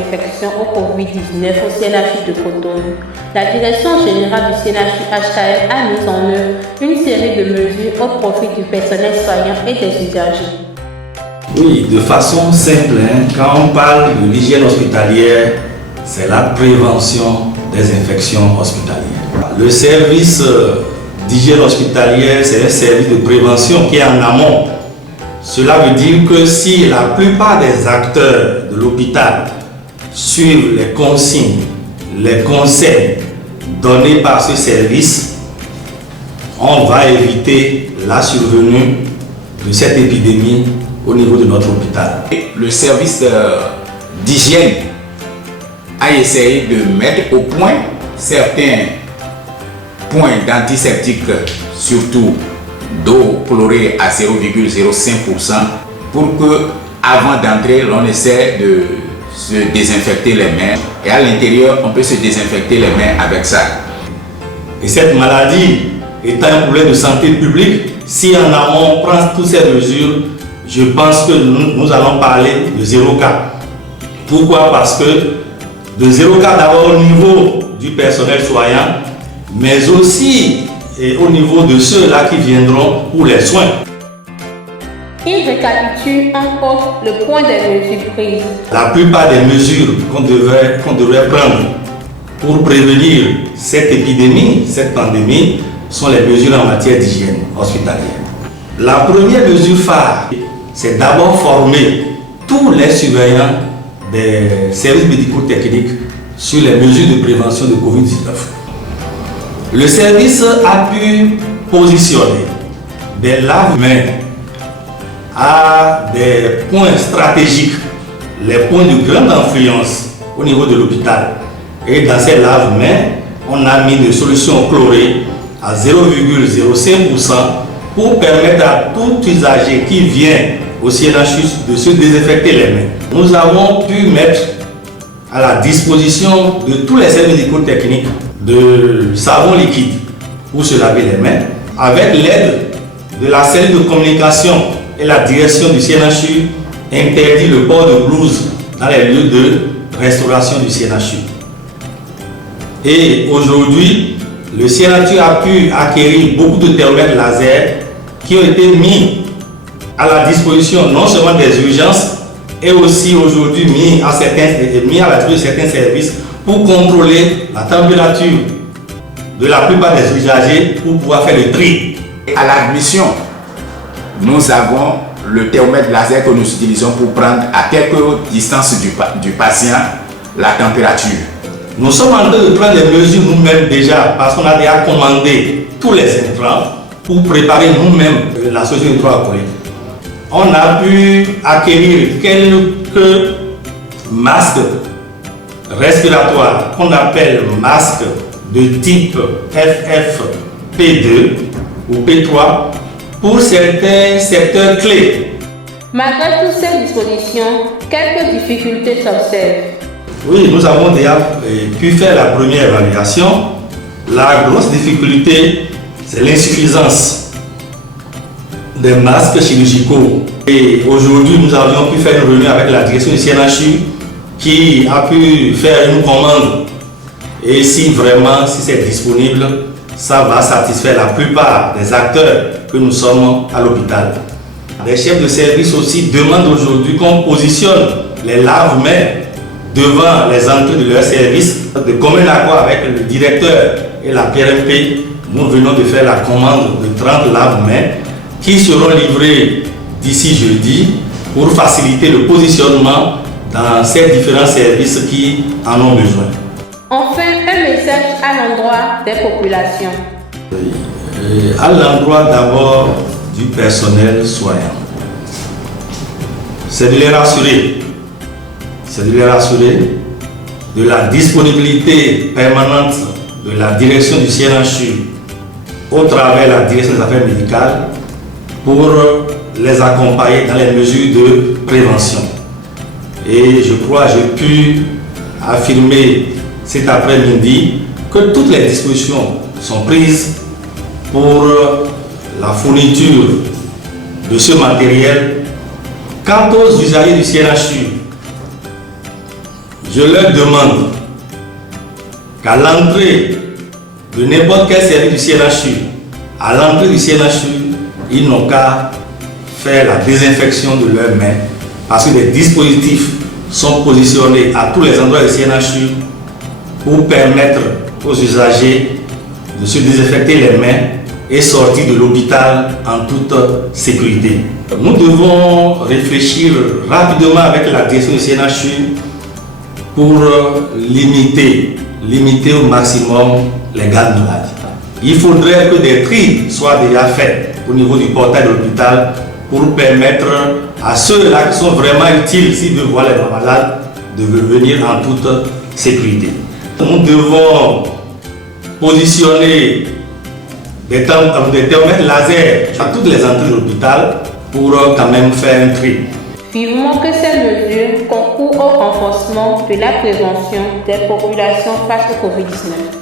désinfection au Covid-19 au CNHU de Cotonou, la Direction générale du CNHU HKL a mis en œuvre une série de mesures au profit du personnel soignant et des usagers. Oui, de façon simple, quand on parle de l'hygiène hospitalière, c'est la prévention des infections hospitalières. Le service d'hygiène hospitalière, c'est un service de prévention qui est en amont. Cela veut dire que si la plupart des acteurs de l'hôpital suivent les consignes, les conseils donnés par ce service, on va éviter la survenue de cette épidémie au niveau de notre hôpital. Le service d'hygiène a essayé de mettre au point certains points d'antiseptique, surtout d'eau chlorée à 0,05%, pour que avant d'entrer, l'on essaie de se désinfecter les mains. Et à l'intérieur, on peut se désinfecter les mains avec ça. Et cette maladie étant un problème de santé publique, si en amont on prend toutes ces mesures, je pense que nous allons parler de 0 cas. Pourquoi? Parce que de 0 cas d'abord au niveau du personnel soignant, mais aussi au niveau de ceux-là qui viendront pour les soins. Il récapitule encore le point des mesures prises. La plupart des mesures qu'on devrait prendre pour prévenir cette épidémie, cette pandémie, sont les mesures en matière d'hygiène hospitalière. La première mesure phare, c'est d'abord former tous les surveillants des services médico-techniques sur les mesures de prévention de Covid-19. Le service a pu positionner des lave-mains à des points stratégiques, les points de grande influence au niveau de l'hôpital. Et dans ces lave-mains, on a mis des solutions chlorées à 0,05% pour permettre à tout usager qui vient au CNHU de se désinfecter les mains. Nous avons pu mettre à la disposition de tous les services médico-techniques de savon liquide pour se laver les mains, avec l'aide de la cellule de communication et la direction du CNHU interdit le port de blouse dans les lieux de restauration du CNHU. Et aujourd'hui, le CNHU a pu acquérir beaucoup de thermomètres laser qui ont été mis à la disposition non seulement des urgences, et aussi aujourd'hui mis à la disposition de certains services pour contrôler la température de la plupart des usagers pour pouvoir faire le tri. À l'admission, nous avons le thermomètre laser que nous utilisons pour prendre à quelques distances du patient la température. Nous sommes en train de prendre des mesures nous-mêmes déjà parce qu'on a déjà commandé tous les intrants pour préparer nous-mêmes la solution hydroalcoolique. On a pu acquérir quelques masques respiratoires qu'on appelle masques de type FFP2 ou P3 pour certains secteurs clés. Malgré toutes ces dispositions, quelques difficultés s'observent. Oui, nous avons déjà pu faire la première évaluation. La grosse difficulté, c'est l'insuffisance des masques chirurgicaux. Et aujourd'hui, nous avions pu faire une réunion avec la direction du CNHU qui a pu faire une commande. Et si c'est disponible, ça va satisfaire la plupart des acteurs que nous sommes à l'hôpital. Les chefs de service aussi demandent aujourd'hui qu'on positionne les lave-mains devant les entrées de leur service. De commun accord avec le directeur et la PRMP, nous venons de faire la commande de 30 lave-mains qui seront livrés d'ici jeudi pour faciliter le positionnement dans ces différents services qui en ont besoin. Enfin, un message à l'endroit des populations. À l'endroit d'abord du personnel soignant, c'est de les rassurer. C'est de les rassurer de la disponibilité permanente de la direction du CNHU au travers de la direction des affaires médicales pour les accompagner dans les mesures de prévention. Et je crois que j'ai pu affirmer cet après-midi que toutes les dispositions sont prises pour la fourniture de ce matériel. Quant aux usagers du CNHU, je leur demande qu'à l'entrée de n'importe quel service du CNHU, à l'entrée du CNHU, ils n'ont qu'à faire la désinfection de leurs mains parce que des dispositifs sont positionnés à tous les endroits du CNHU pour permettre aux usagers de se désinfecter les mains et sortir de l'hôpital en toute sécurité. Nous devons réfléchir rapidement avec la direction du CNHU pour limiter au maximum les cas de maladie. Il faudrait que des tri soient déjà faits au niveau du portail de l'hôpital pour permettre à ceux-là qui sont vraiment utiles, s'ils veulent voir les malades, de venir en toute sécurité. Nous devons positionner des thermomètres laser à toutes les entrées de l'hôpital pour quand même faire un tri. Vivement que ces mesures concourent au renforcement de la prévention des populations face au Covid-19.